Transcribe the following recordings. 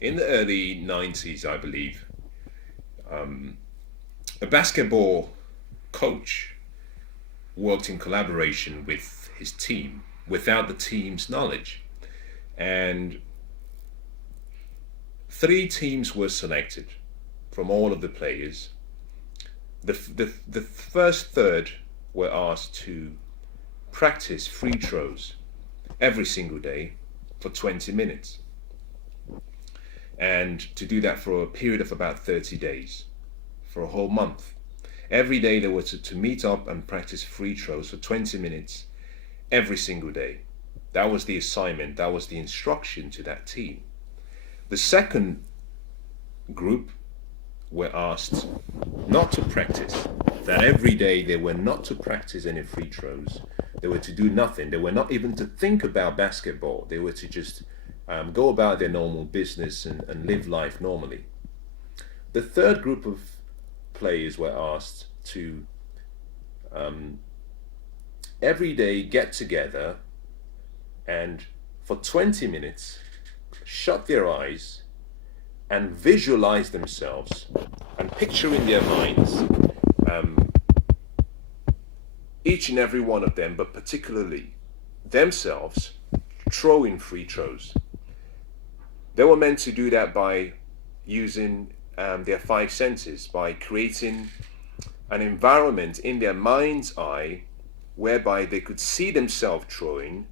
In the early 90s, I believe, a basketball coach worked in collaboration with his team without the team's knowledge. And three teams were selected from all of the players. The first third were asked to practice free throws every single day for 20 minutes. And to do that for a period of about 30 days, for a whole month. Every day they were to meet up and practice free throws for 20 minutes every single day. That was the assignment, that was the instruction to that team. The second group were asked not to practice, that every day they were not to practice any free throws. They were to do nothing. They were not even to think about basketball. They were to just go about their normal business and live life normally. The third group of players were asked to every day get together and for 20 minutes shut their eyes and visualize themselves and picture in their minds each and every one of them, but particularly themselves, throwing free throws. They were meant to do that by using their five senses, by creating an environment in their mind's eye whereby they could see themselves throwing,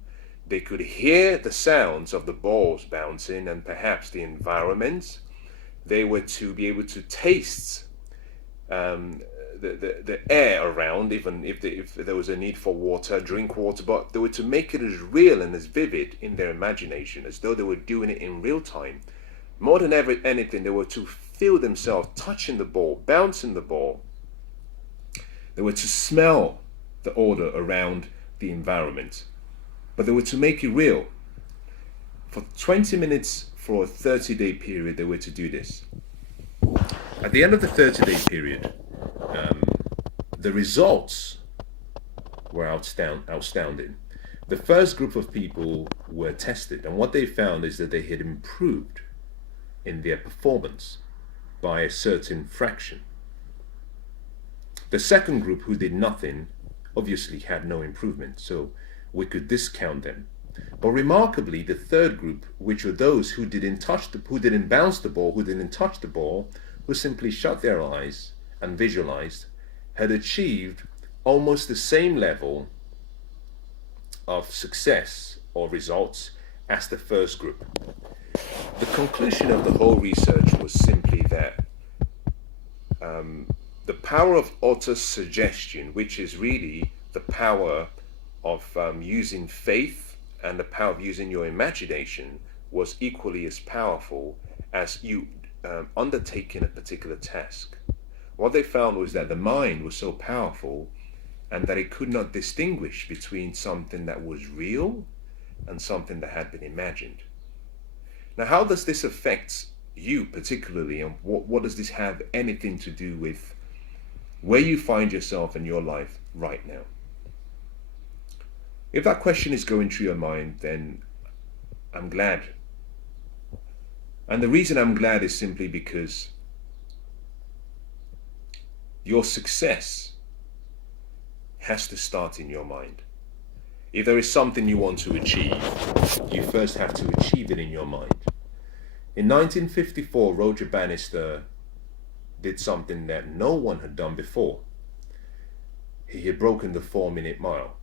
they could hear the sounds of the balls bouncing and perhaps the environment. They were to be able to taste the air around, even if there was a need for water, drink water, but they were to make it as real and as vivid in their imagination, as though they were doing it in real time. More than anything, they were to feel themselves touching the ball, bouncing the ball. They were to smell the odor around the environment, but they were to make it real. For 20 minutes for a 30-day period, they were to do this. At the end of the 30-day period, the results were outstanding. The first group of people were tested, and what they found is that they had improved in their performance by a certain fraction. The second group, who did nothing, obviously had no improvement, so we could discount them. But remarkably, the third group, which were those who didn't bounce the ball, who didn't touch the ball, who simply shut their eyes and visualized, had achieved almost the same level of success or results as the first group. The conclusion of the whole research was simply that the power of auto-suggestion, which is really the power of using faith and the power of using your imagination, was equally as powerful as you undertaking a particular task. What they found was that the mind was so powerful and that it could not distinguish between something that was real and something that had been imagined. Now, how does this affect you particularly, and what does this have anything to do with where you find yourself in your life right now? If that question is going through your mind, then I'm glad. And the reason I'm glad is simply because your success has to start in your mind. If there is something you want to achieve, you first have to achieve it in your mind. In 1954, Roger Bannister did something that no one had done before. He had broken the 4-minute mile.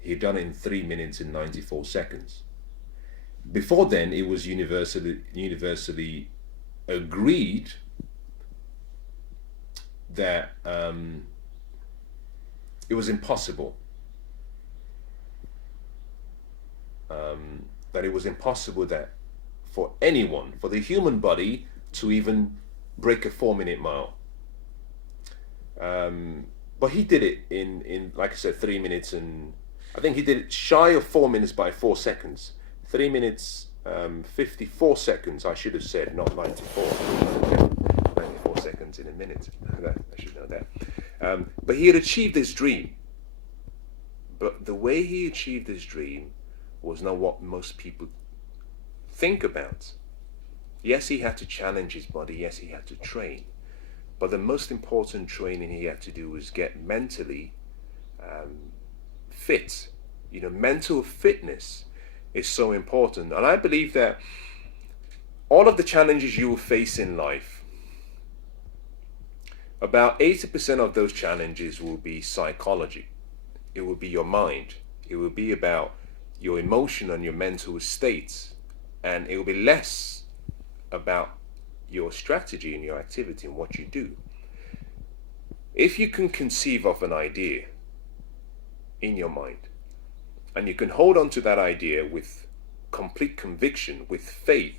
He had done it in 3 minutes and 94 seconds. Before then, it was universally agreed that it was impossible. That it was impossible that for anyone, for the human body, to even break a 4-minute mile. But he did it in like I said, 3 minutes, and I think he did it shy of 4 minutes by 4 seconds. 3 minutes, 54 seconds, I should have said, not 94. 94 seconds in a minute. I should know that. But he had achieved his dream. But the way he achieved his dream was not what most people think about. Yes, he had to challenge his body. Yes, he had to train. But the most important training he had to do was get mentally fit. Mental fitness is so important. And I believe that all of the challenges you will face in life, about 80% of those challenges will be psychology. It will be your mind. It will be about your emotion and your mental states. And it will be less about your strategy and your activity and what you do. If you can conceive of an idea in your mind and you can hold on to that idea with complete conviction, with faith,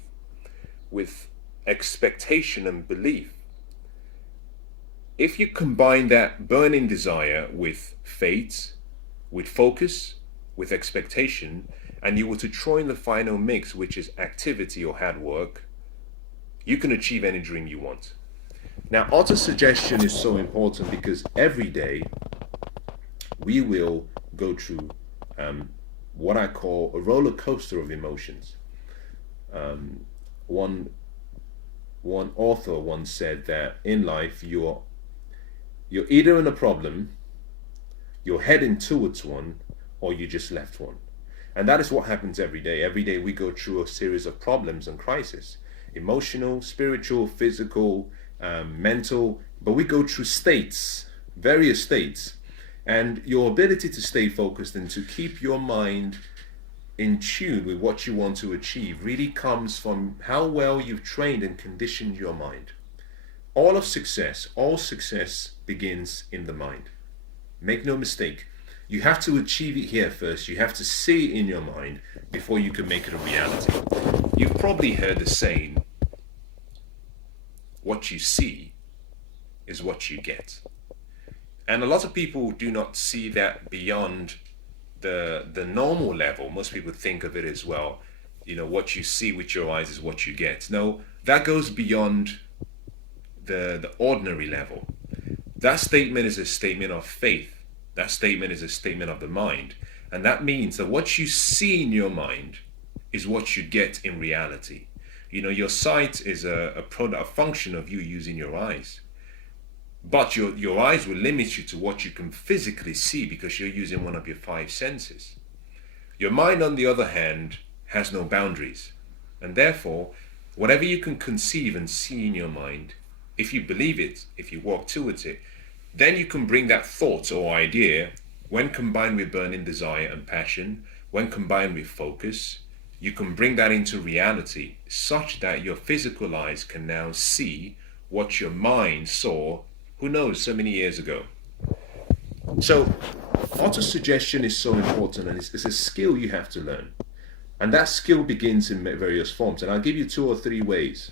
with expectation and belief, if you combine that burning desire with faith, with focus, with expectation, and you were to throw in the final mix, which is activity or hard work, you can achieve any dream you want. Now, auto-suggestion is so important because every day we will go through what I call a roller coaster of emotions. One author once said that in life you're either in a problem, you're heading towards one, or you just left one. And that is what happens every day. Every day we go through a series of problems and crises. Emotional, spiritual, physical, mental, but we go through states, various states. And your ability to stay focused and to keep your mind in tune with what you want to achieve really comes from how well you've trained and conditioned your mind. All success begins in the mind. Make no mistake. You have to achieve it here first. You have to see it in your mind before you can make it a reality. You've probably heard the saying, what you see is what you get. And a lot of people do not see that beyond the normal level. Most people think of it as, well, what you see with your eyes is what you get. No, that goes beyond the ordinary level. That statement is a statement of faith. That statement is a statement of the mind. And that means that what you see in your mind is what you get in reality. Your sight is a function of you using your eyes. But your eyes will limit you to what you can physically see because you're using one of your five senses. Your mind, on the other hand, has no boundaries. And therefore, whatever you can conceive and see in your mind, if you believe it, if you walk towards it, then you can bring that thought or idea, when combined with burning desire and passion, when combined with focus, you can bring that into reality such that your physical eyes can now see what your mind saw, who knows, so many years ago. So auto-suggestion is so important, and it's a skill you have to learn. And that skill begins in various forms. And I'll give you 2 or 3 ways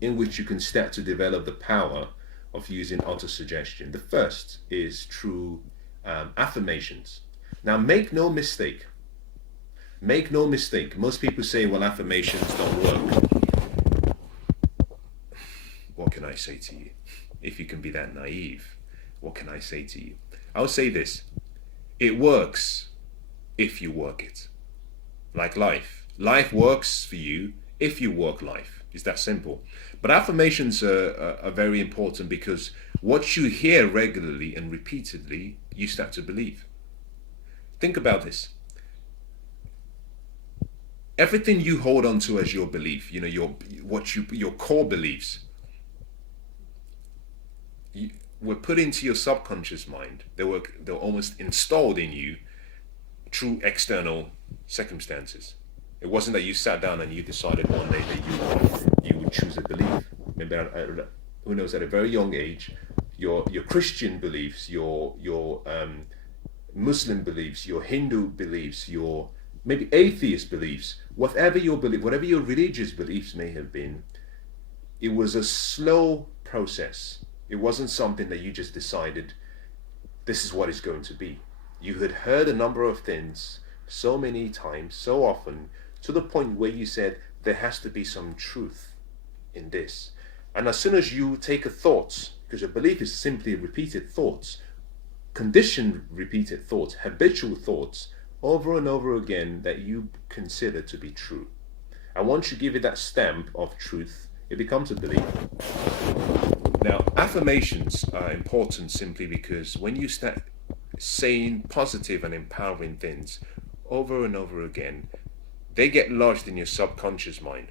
in which you can start to develop the power of using auto-suggestion. The first is through affirmations. Now, make no mistake. Make no mistake. Most people say, well, affirmations don't work. What can I say to you? If you can be that naive, what can I say to you? I'll say this. It works if you work it. Like life. Life works for you if you work life. It's that simple. But affirmations are very important because what you hear regularly and repeatedly, you start to believe. Think about this. Everything you hold on to as your belief, your core beliefs, were put into your subconscious mind. They were almost installed in you through external circumstances. It wasn't that you sat down and you decided one day that you would choose a belief. Maybe who knows, at a very young age, your Christian beliefs, your Muslim beliefs, your Hindu beliefs, your maybe atheist beliefs, whatever your belief, whatever your religious beliefs may have been, it was a slow process. It wasn't something that you just decided, this is what it's going to be. You had heard a number of things so many times, so often, to the point where you said, there has to be some truth in this. And as soon as you take a thought, because a belief is simply repeated thoughts, conditioned repeated thoughts, habitual thoughts, over and over again that you consider to be true. And once you give it that stamp of truth, it becomes a belief. Now, affirmations are important simply because when you start saying positive and empowering things over and over again, they get lodged in your subconscious mind.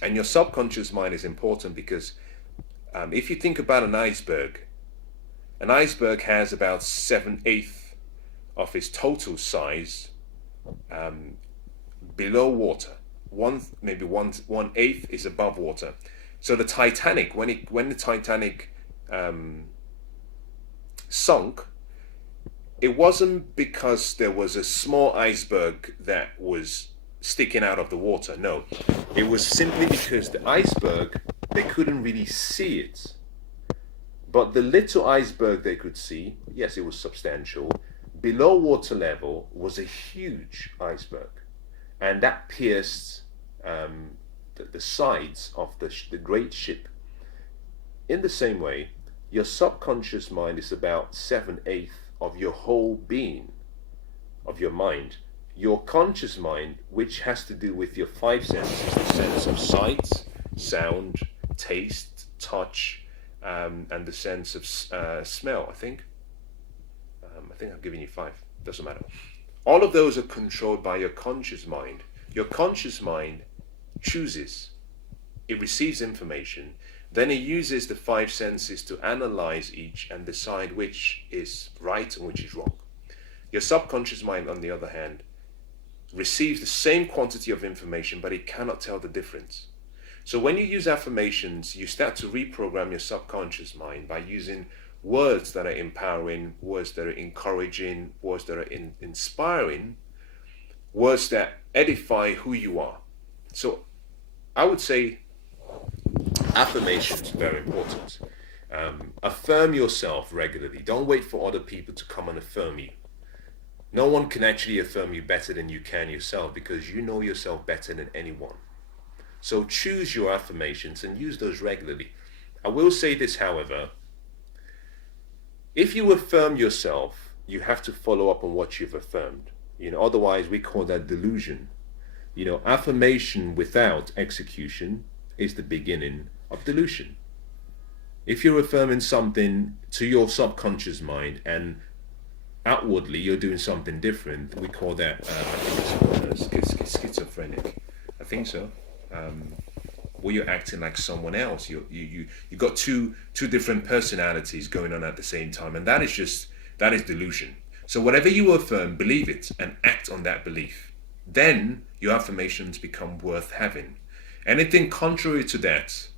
And your subconscious mind is important because if you think about an iceberg has about 7/8 of its total size below water. Maybe 1/8 is above water. So the Titanic, when the Titanic sunk, it wasn't because there was a small iceberg that was sticking out of the water. No, it was simply because the iceberg, they couldn't really see it. But the little iceberg they could see, yes, it was substantial. Below water level was a huge iceberg, and that pierced the sides of the great ship. In the same way, your subconscious mind is about 7/8 of your whole being, of your mind. Your conscious mind, which has to do with your five senses, the sense of sight, sound, taste, touch, and the sense of smell, I think I've given you 5, doesn't matter. All of those are controlled by your conscious mind. Your conscious mind chooses, it receives information, then it uses the 5 senses to analyze each and decide which is right and which is wrong. Your subconscious mind, on the other hand, receives the same quantity of information, but it cannot tell the difference. So when you use affirmations, you start to reprogram your subconscious mind by using words that are empowering, words that are encouraging, words that are inspiring, words that edify who you are. So I would say affirmations are very important. Affirm yourself regularly. Don't wait for other people to come and affirm you. No one can actually affirm you better than you can yourself, because you know yourself better than anyone. So choose your affirmations and use those regularly. I will say this, however, if you affirm yourself, you have to follow up on what you've affirmed. Otherwise we call that delusion. Affirmation without execution is the beginning of delusion. If you're affirming something to your subconscious mind and outwardly you're doing something different, we call that I think it's schizophrenic. I think so. Where you're acting like someone else. You got two different personalities going on at the same time, and that is delusion. So whatever you affirm, believe it and act on that belief. Then your affirmations become worth having. Anything contrary to that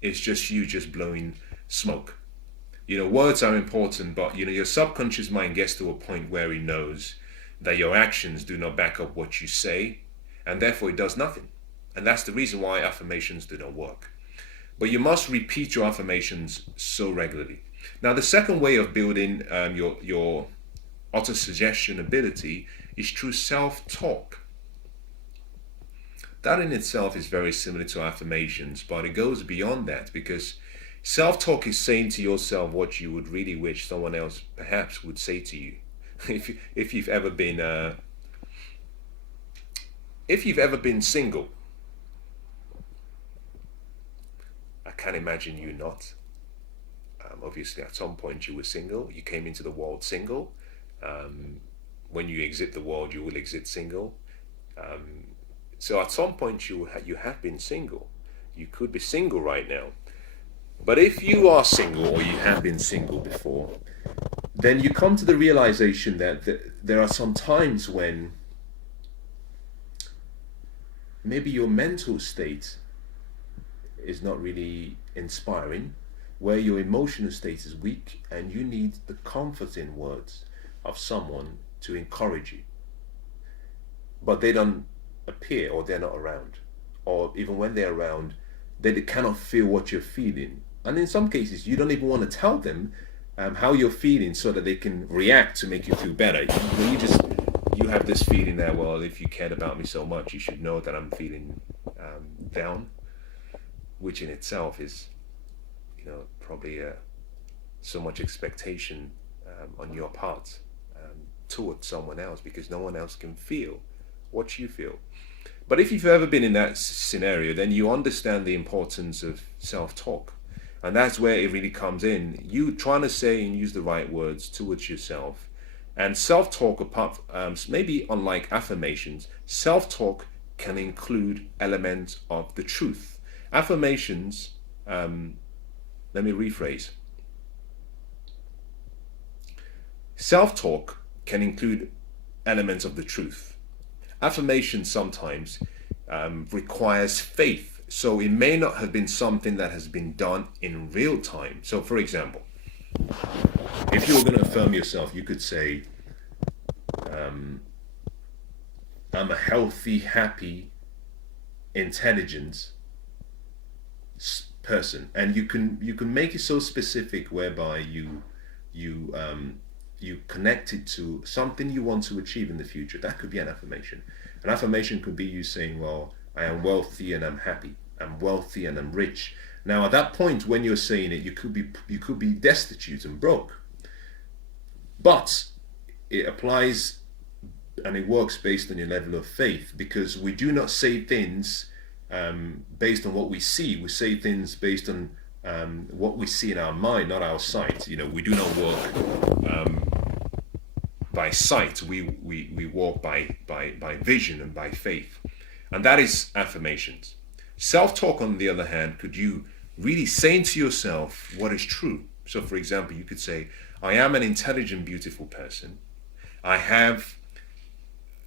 is just you blowing smoke. Words are important, but your subconscious mind gets to a point where it knows that your actions do not back up what you say, and therefore it does nothing. And that's the reason why affirmations do not work. But you must repeat your affirmations so regularly. Now, the second way of building your auto-suggestion ability is through self-talk. That in itself is very similar to affirmations, but it goes beyond that, because self-talk is saying to yourself what you would really wish someone else perhaps would say to you. If you've ever been single, I can't imagine you not. Obviously, at some point you were single. You came into the world single. When you exit the world, you will exit single. So at some point you have been single. You could be single right now. But if you are single, or you have been single before, then you come to the realization that there are some times when maybe your mental state is not really inspiring, where your emotional state is weak, and you need the comforting words of someone to encourage you. But they don't appear, or they're not around. Or even when they're around, they cannot feel what you're feeling. And in some cases, you don't even want to tell them how you're feeling so that they can react to make you feel better. You have this feeling that, well, if you cared about me so much, you should know that I'm feeling down, which in itself is, probably so much expectation on your part towards someone else, because no one else can feel what you feel. But if you've ever been in that scenario, then you understand the importance of self-talk. And that's where it really comes in. You trying to say and use the right words towards yourself. And self-talk, apart maybe unlike affirmations, self-talk can include elements of the truth. Affirmations, let me rephrase. Self-talk can include elements of the truth. Affirmation sometimes requires faith, so it may not have been something that has been done in real time. So, for example, if you were going to affirm yourself, you could say, I'm a healthy, happy, intelligent person, and you can make it so specific whereby you connect it to something you want to achieve in the future. That could be an affirmation. An affirmation could be you saying, well, I am wealthy and I'm happy. I'm wealthy and I'm rich. Now, at that point, when you're saying it, you could be destitute and broke. But it applies and it works based on your level of faith, because we do not say things based on what we see. We say things based on what we see in our mind, not our sight. You know, we do not work by sight. We walk by vision and by faith, and that is affirmations. Self-talk, on the other hand, could you really saying to yourself what is true. So, for example, you could say, I am an intelligent, beautiful person. I have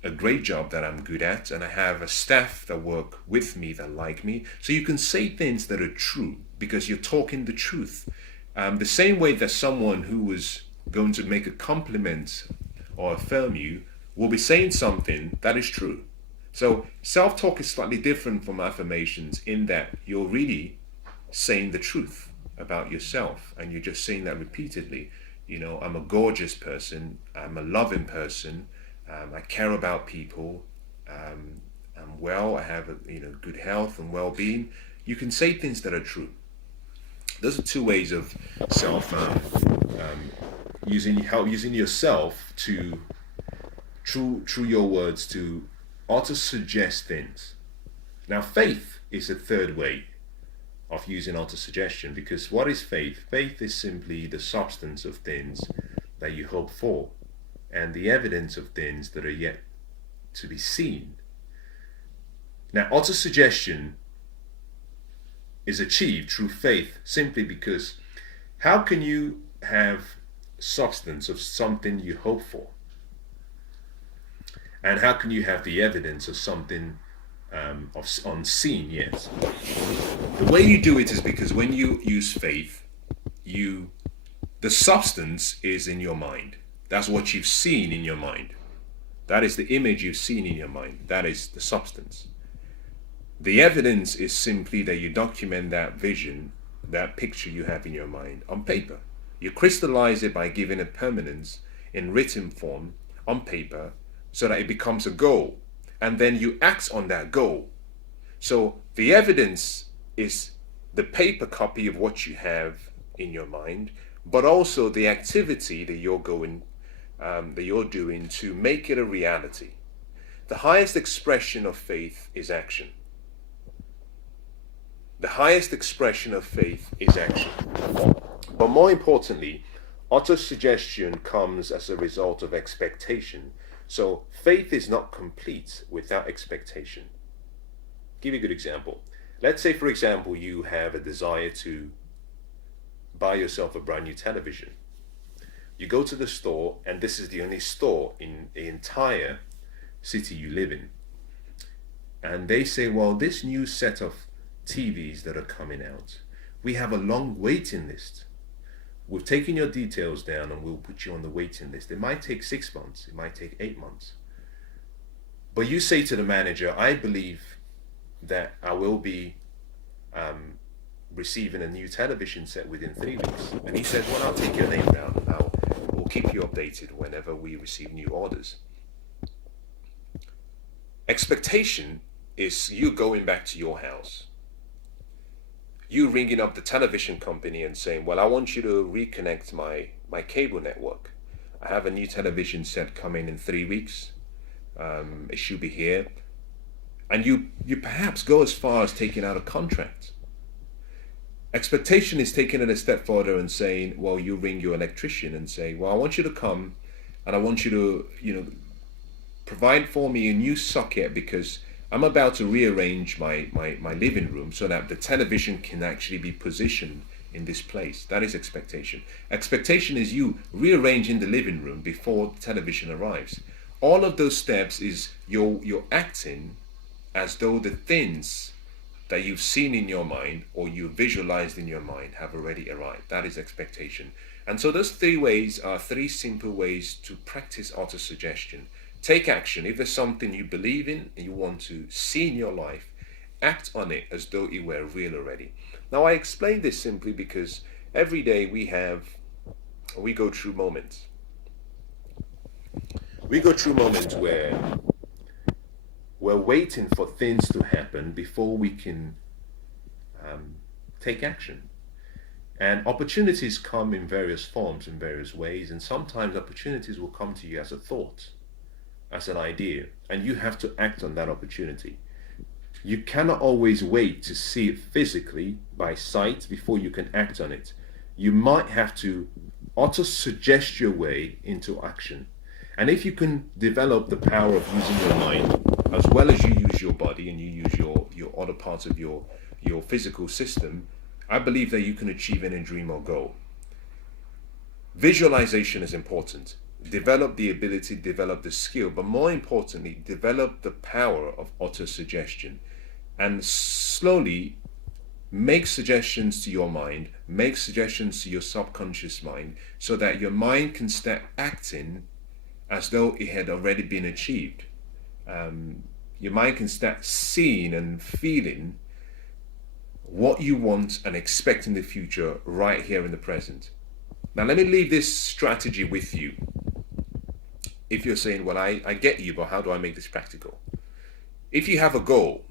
a great job that I'm good at, and I have a staff that work with me that like me. So you can say things that are true because you're talking the truth. The same way that someone who was going to make a compliment or affirm you will be saying something that is true. So self-talk is slightly different from affirmations in that you're really saying the truth about yourself, and you're just saying that repeatedly. You know, I'm a gorgeous person, I'm a loving person, I care about people, I'm well, I have good health and well-being. You can say things that are true. Those are two ways of using yourself to through your words to auto-suggest things. Now, faith is a third way of using auto-suggestion, because what is faith? Faith is simply the substance of things that you hope for and the evidence of things that are yet to be seen. Now, auto-suggestion is achieved through faith simply because how can you have substance of something you hope for? And how can you have the evidence of something unseen yet? The way you do it is because when you use faith, the substance is in your mind. That's what you've seen in your mind. That is the image you've seen in your mind. That is the substance. The evidence is simply that you document that vision, that picture you have in your mind on paper. You crystallize it by giving it permanence in written form on paper so that it becomes a goal. And then you act on that goal. So the evidence is the paper copy of what you have in your mind, but also the activity that you're doing to make it a reality. The highest expression of faith is action. The highest expression of faith is action. But more importantly, auto-suggestion comes as a result of expectation. So faith is not complete without expectation. Give you a good example. Let's say, for example, you have a desire to buy yourself a brand new television. You go to the store, and this is the only store in the entire city you live in. And they say, well, this new set of TVs that are coming out, we have a long waiting list. We've taken your details down and we'll put you on the waiting list. It might take 6 months. It might take 8 months. But you say to the manager, I believe that I will be receiving a new television set within 3 weeks. And he says, well, I'll take your name down and we'll keep you updated whenever we receive new orders. Expectation is you going back to your house. You ringing up the television company and saying, well, I want you to reconnect my cable network. I have a new television set coming in 3 weeks. It should be here. And you perhaps go as far as taking out a contract. Expectation is taking it a step further and saying, well, you ring your electrician and say, well, I want you to come and I want you to, provide for me a new socket because I'm about to rearrange my living room so that the television can actually be positioned in this place. That is expectation. Expectation is you rearranging the living room before the television arrives. All of those steps is you're acting as though the things that you've seen in your mind or you visualized in your mind have already arrived. That is expectation. And so those three ways are three simple ways to practice autosuggestion. Take action. If there's something you believe in and you want to see in your life, act on it as though it were real already. Now, I explain this simply because every day we go through moments. We go through moments where we're waiting for things to happen before we can take action. And opportunities come in various forms, in various ways, and sometimes opportunities will come to you as a thought, as an idea, and you have to act on that opportunity. You cannot always wait to see it physically by sight before you can act on it. You might have to auto-suggest your way into action. And if you can develop the power of using your mind, as well as you use your body and you use your other parts of your physical system, I believe that you can achieve any dream or goal. Visualization is important. Develop the ability, develop the skill, but more importantly, develop the power of autosuggestion and slowly make suggestions to your mind, make suggestions to your subconscious mind so that your mind can start acting as though it had already been achieved. Your mind can start seeing and feeling what you want and expect in the future right here in the present. Now, let me leave this strategy with you. If you're saying, well, I get you, but how do I make this practical? If you have a goal,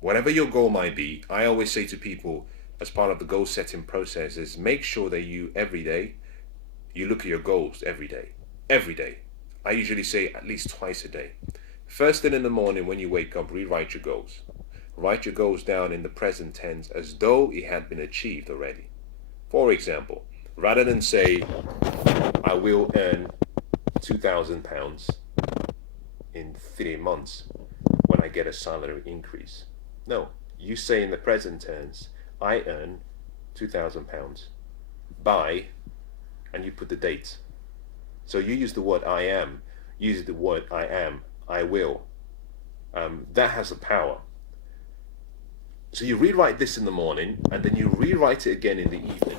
whatever your goal might be, I always say to people as part of the goal setting process is make sure that you every day, you look at your goals every day. Every day. I usually say at least twice a day. First thing in the morning when you wake up, rewrite your goals. Write your goals down in the present tense as though it had been achieved already. For example, rather than say, I will earn £2,000 in 3 months when I get a salary increase. No, you say in the present tense, I earn £2,000 by, and you put the date. So you use the word I am, use the word I am, I will. That has the power. So you rewrite this in the morning and then you rewrite it again in the evening.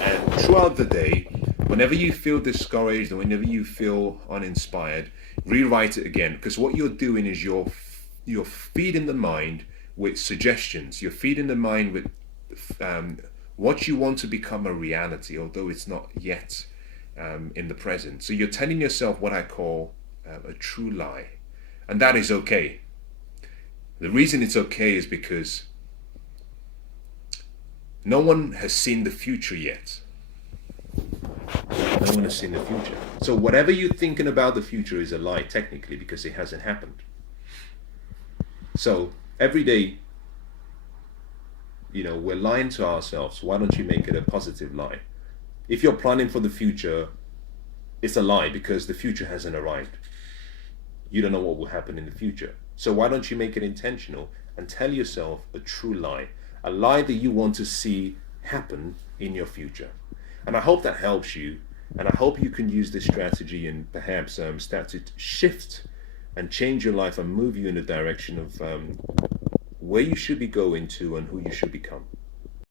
And throughout the day, whenever you feel discouraged and whenever you feel uninspired, rewrite it again. Because what you're doing is you're feeding the mind with suggestions. You're feeding the mind with what you want to become a reality, although it's not yet in the present. So you're telling yourself what I call a true lie. And that is okay. The reason it's okay is because no one has seen the future yet. No one has seen the future. So whatever you're thinking about the future is a lie technically because it hasn't happened. So every day, we're lying to ourselves. Why don't you make it a positive lie? If you're planning for the future, it's a lie because the future hasn't arrived. You don't know what will happen in the future. So why don't you make it intentional and tell yourself a true lie? A lie that you want to see happen in your future. And I hope that helps you. And I hope you can use this strategy and perhaps start to shift and change your life and move you in the direction of where you should be going to and who you should become.